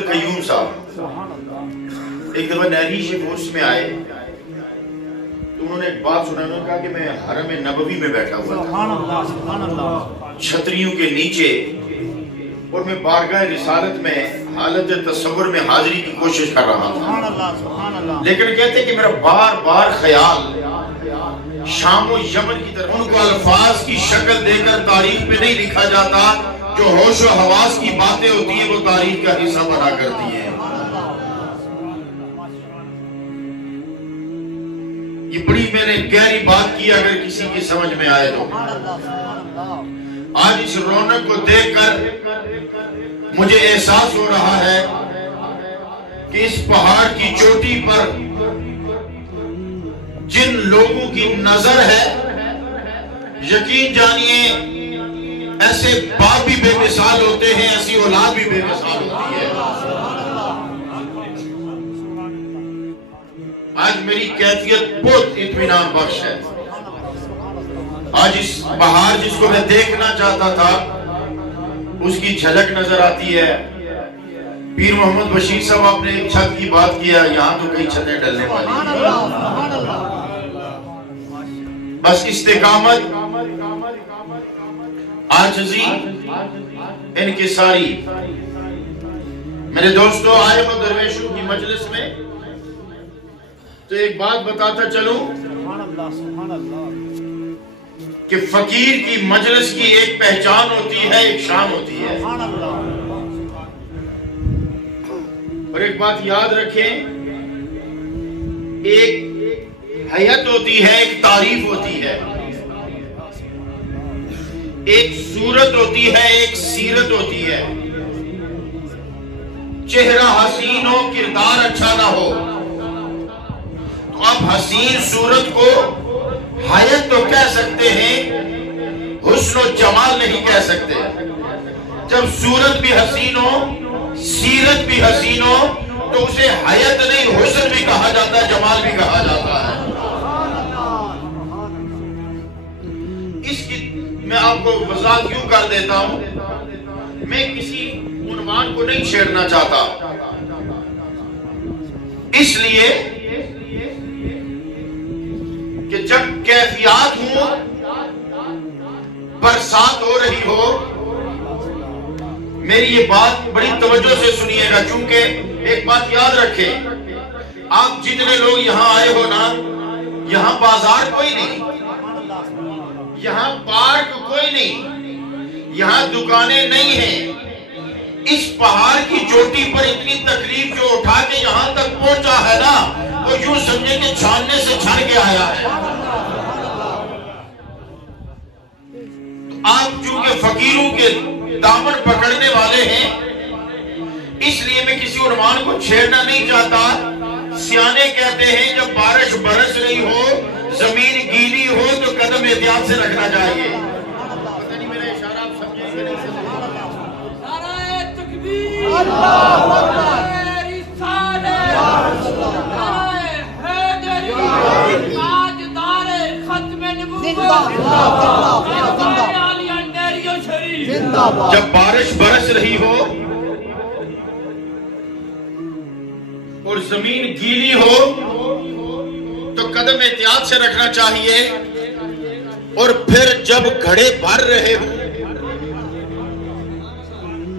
قیوم صاحب ایک دفعہ نہری فورس میں آئے تو انہوں نے ایک بات سنا، انہوں نے کہا کہ میں حرم نبوی میں بیٹھا ہوا تھا چھتریوں کے نیچے، اور میں بارگاہ رسالت میں حالت تصور میں حاضری کی کوشش کر رہا تھا، لیکن کہتے ہیں کہ میرا بار بار خیال شام و یمن کی طرف، ان کو الفاظ کی شکل دے کر تاریخ میں نہیں لکھا جاتا، جو ہوش و حواس کی باتیں ہوتی ہیں وہ تاریخ کا حصہ بنا کرتی ہیں۔ یہ بڑی میں نے گہری بات کی، اگر کسی کی سمجھ میں آئے تو آج اس رونق کو دیکھ کر مجھے احساس ہو رہا ہے کہ اس پہاڑ کی چوٹی پر جن لوگوں کی نظر ہے، یقین جانیے ایسے باپ بھی بے مثال ہوتے ہیں، ایسی اولاد بھی بے مثال ہوتی ہے۔ آج میری کیفیت بہت اطمینان بخش ہے۔ آج اس بہار جس کو میں دیکھنا چاہتا تھا اس کی جھلک نظر آتی ہے۔ پیر محمد بشیر صاحب آپ نے ایک چھت کی بات کیا، یہاں تو کئی چھتیں ڈلنے والی ہیں۔ بس استقامت، عاجزی، انکساری۔ میرے دوستو، آئے ہو درویشوں کی مجلس میں تو ایک بات بتاتا چلوں کہ فقیر کی مجلس کی ایک پہچان ہوتی ہے، ایک شان ہوتی ہے۔ اور ایک بات یاد رکھیں، ایک حیت ہوتی ہے، ایک تعریف ہوتی ہے، ایک صورت ہوتی ہے، ایک سیرت ہوتی ہے۔ چہرہ حسین ہو، کردار اچھا نہ ہو تو آپ حسین صورت کو حیت تو کہہ سکتے ہیں، حسن و جمال نہیں کہہ سکتے۔ جب صورت بھی حسین ہو، سیرت بھی حسین ہو تو اسے حیت نہیں، حسن بھی کہا جاتا ہے، جمال بھی کہا جاتا ہے۔ اس کی میں آپ کو وضاحت کیوں کر دیتا ہوں، میں کسی عنوان کو نہیں چھیڑنا چاہتا، اس لیے کہ جب کیفیات ہوں، برسات ہو رہی ہو، میری یہ بات بڑی توجہ سے سنیے گا، چونکہ ایک بات یاد رکھیں، آپ جتنے لوگ یہاں آئے ہو نا، یہاں بازار کوئی نہیں، یہاں پارک کوئی نہیں، یہاں دکانیں نہیں ہیں۔ اس پہاڑ کی چوٹی پر اتنی تکلیف جو اٹھا کے یہاں تک پہنچا ہے نا، وہ یوں سمجھے کہ چھاننے سے چھڑ کے آیا ہے۔ آپ چونکہ فقیروں کے دامن پکڑنے والے ہیں، اس لیے میں کسی عنوان کو چھیڑنا نہیں چاہتا۔ سیانے کہتے ہیں جب بارش برس رہی ہو، زمین گیلی ہو تو قدم احتیاط سے رکھنا چاہیے۔ پتہ نہیں میرا اشارہ آپ سمجھیں گے نہیں سمجھیں؟ نعرہ تکبیر، اللہ اکبر، رسالت، نعرہ حیدری، تاجدار ختم نبوت، عالیہ نیریو شریف۔ جب بارش برس رہی ہو اور زمین گیلی ہو تو قدم احتیاط سے رکھنا چاہیے، اور پھر جب گھڑے بھر رہے ہوں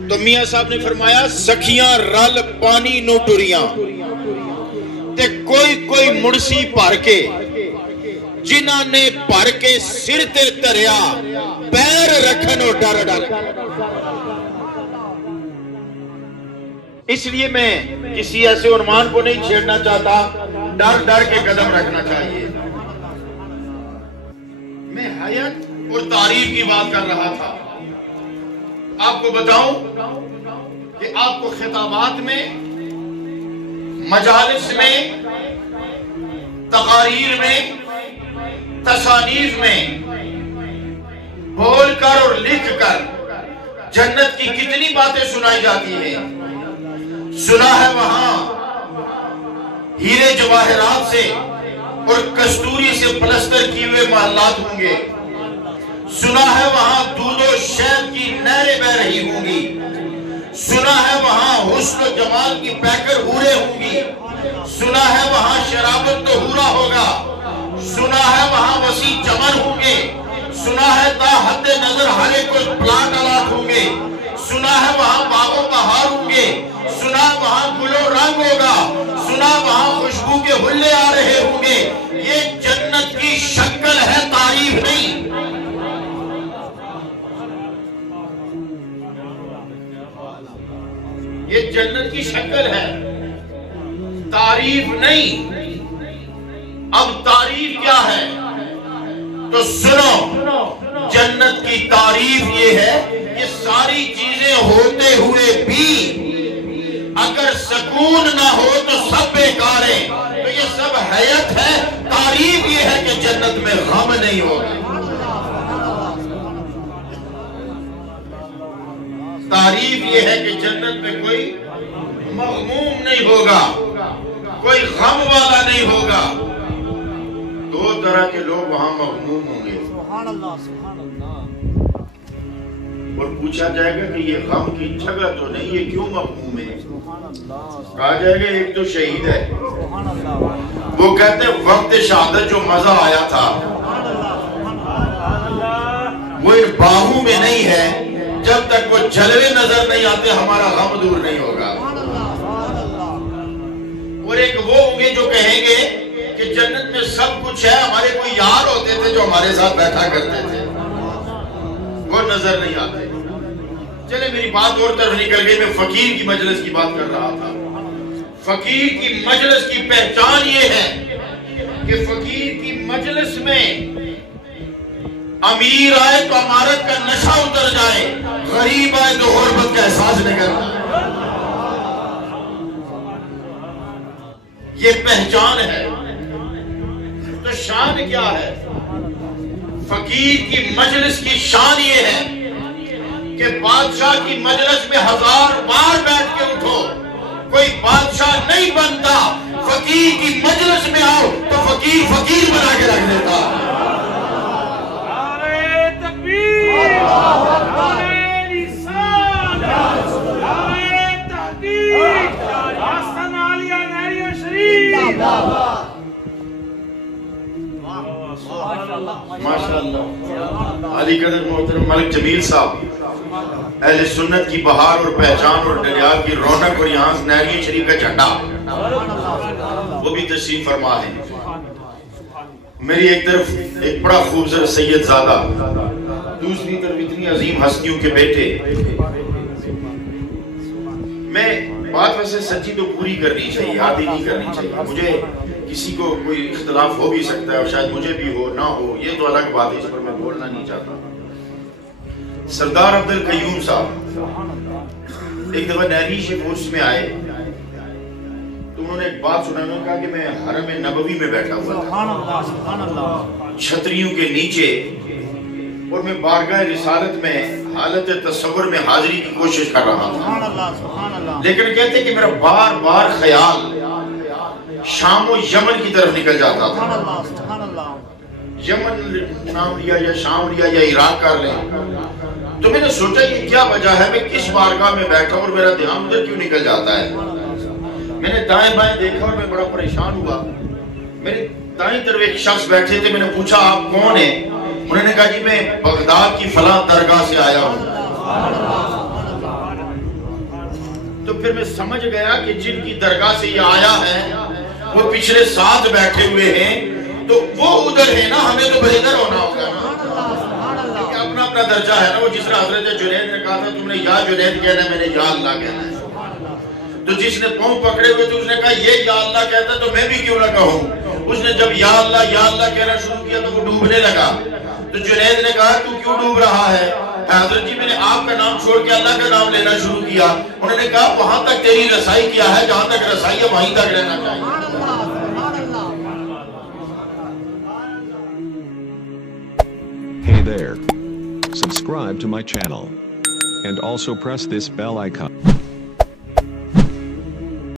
تو میاں صاحب نے فرمایا سکھیاں رل پانی نو ٹریاں تے کوئی مرسی بھر کے، جنہاں نے بھر کے سر تے تریا پیر رکھنو ڈر ڈر۔ اس لیے میں کسی ایسے عنوان کو نہیں چھیڑنا چاہتا، ڈر ڈر کے قدم رکھنا چاہیے۔ میں حیت اور تعریف کی بات کر رہا تھا۔ آپ کو بتاؤں کہ آپ کو خطابات میں، مجالس میں، تقاریر میں، تصانیف میں بول کر اور لکھ کر جنت کی کتنی باتیں سنائی جاتی ہیں۔ سنا ہے وہاں ہیرے جواہرات سے اور کستوری سے پلستر کیے ہوئے محلات ہوں گے۔ سنا ہے وہاں دودھ و شہد کی نہریں بہ رہی ہوں گی۔ سنا ہے وہاں حسن و جمال की पैकर हूरे होंगी, सुना है वहां शराबत तो हूरा होगा, सुना है वहां वसी चमन होंगे, सुना है ता हद नजर हरे कुछ प्लाट अलाट होंगे, सुना है वहां बागों बहार होंगे, सुना वहां गुलो रंग होगा, सुना वहां खुशबू के हुल्ले आ रहे होंगे। ये जन्नत की शक्ल है, तारीफ नहीं। ये जन्नत की शक्ल है, तारीफ नहीं। अब तारीफ क्या है? तो सुनो, जन्नत की तारीफ ये है कि सारी चीजें होते हुए भी अगर सुकून ना हो तो सब बेकार है। तो ये सब हयात है। तारीफ ये है कि जन्नत में गम नहीं होगा, तारीफ ये है कि जन्नत में कोई मग़मूम नहीं होगा, कोई गम वाला नहीं होगा। दो तरह के लोग वहां मग़मूम होंगे। सुभान अल्लाह, सुभान अल्लाह। और पूछा जाएगा कि ये गम की जगह तो नहीं, ये क्यों मग़मूम है? कहा जाएगा एक तो शहीद है, वो कहते वक्त शहादत जो मजा आया था वो इन बाहों में नहीं है। जब तक वो जलवे नजर नहीं आते हमारा गम दूर नहीं होगा। और एक वो होंगे जो कहेंगे कि जन्नत में सब कुछ है, हमारे कोई यार होते थे जो हमारे साथ बैठा करते थे, वो नजर नहीं आते। चले मेरी बात और तरफ निकल गई, मैं फकीर की मजलिस की बात कर रहा था। फकीर की मजलिस की पहचान ये है कि फकीर की मजलिस में अमीर आए तो अमारत का नशा उतर जाए, गरीब आए तो गुर्बत का एहसास नहीं करता। ये पहचान है। तो शान क्या है? फकीर की मजलिस की शान ये है कि बादशाह की मजलिस में 1000 बार बैठ के उठो, कोई बादशाह नहीं बनता। फकीर की मजलिस में आओ तो फकीर फकीर बना के रख देता। माशाअल्लाह। अली कदर मोहतरम मलिक जमील साहब अहले सुन्नत की बहार और पहचान और दरियाव की रौनक और यहाँ नहरिया शरीफ का झंडा, वो भी तशरीफ फरमा है। मेरी एक तरफ एक बड़ा खूबसूरत सैयद ज़ादा, दूसरी तरफ इतनी अजीम हस्तियों के बेटे। मैं बात वैसे सच्ची तो पूरी करनी चाहिए, आधी नहीं करनी चाहिए। मुझे किसी को कोई इख्तलाफ हो भी सकता है और शायद मुझे भी हो ना हो, ये तो अलग बात है, इस पर मैं बोलना नहीं चाहता। सरदार अब्दुल कयूम साहब एक दफा नहरी शेफोर्स में आए तो उन्होंने एक बात सुना। उन्होंने कहा कि मैं हरम नबवी में बैठा हुआ था छतरियों के नीचे, और मैं बारगाह रिसालत में हालत तसव्वुर में हाजिरी की कोशिश कर रहा था। लेकिन कहते कि मेरा बार बार ख्याल शाम और यमन की तरफ निकल जाता था। यमन नाम लिया या शाम लिया या इराक कर लें, तो मैंने सोचा ये क्या वजह है, मैं किस बारगाह में बैठा और मेरा ध्यान उधर क्यों निकल जाता है। मैंने दाएं बाएं देखा और मैं बड़ा परेशान हुआ। मेरे दाईं तरफ एक शख्स बैठे थे, मैंने पूछा आप कौन है? उन्होंने कहा जी मैं बगदाद की फलां दरगाह से आया हूँ। तो फिर मैं समझ गया कि जिनकी दरगाह से ये आया है वो पिछले साथ बैठे हुए हैं, तो वो उधर है ना, हमें तो इधर होना होगा ना, क्योंकि अपना अपना दर्जा है ना। वो जिस हजरत जुनैद ने कहा था तुमने या जुनैद कहना है, मैंने या अल्लाह कहना है। तो जिसने पांव पकड़े हुए थे उसने कहा ये या अल्लाह कहता तो मैं भी क्यों ना कहूं। उसने जब या अल्लाह कहना शुरू किया तो वो डूबने लगा। तो जुनैद ने कहा तू क्यों डूब रहा है? हजरत जी मैंने आपका नाम छोड़ के अल्लाह का नाम लेना शुरू किया। उन्होंने कहा वहां तक तेरी रसाई किया है, जहां तक रसाई है वहीं तक रहना चाहिए। Hey there. Subscribe to my channel. And also press this bell icon.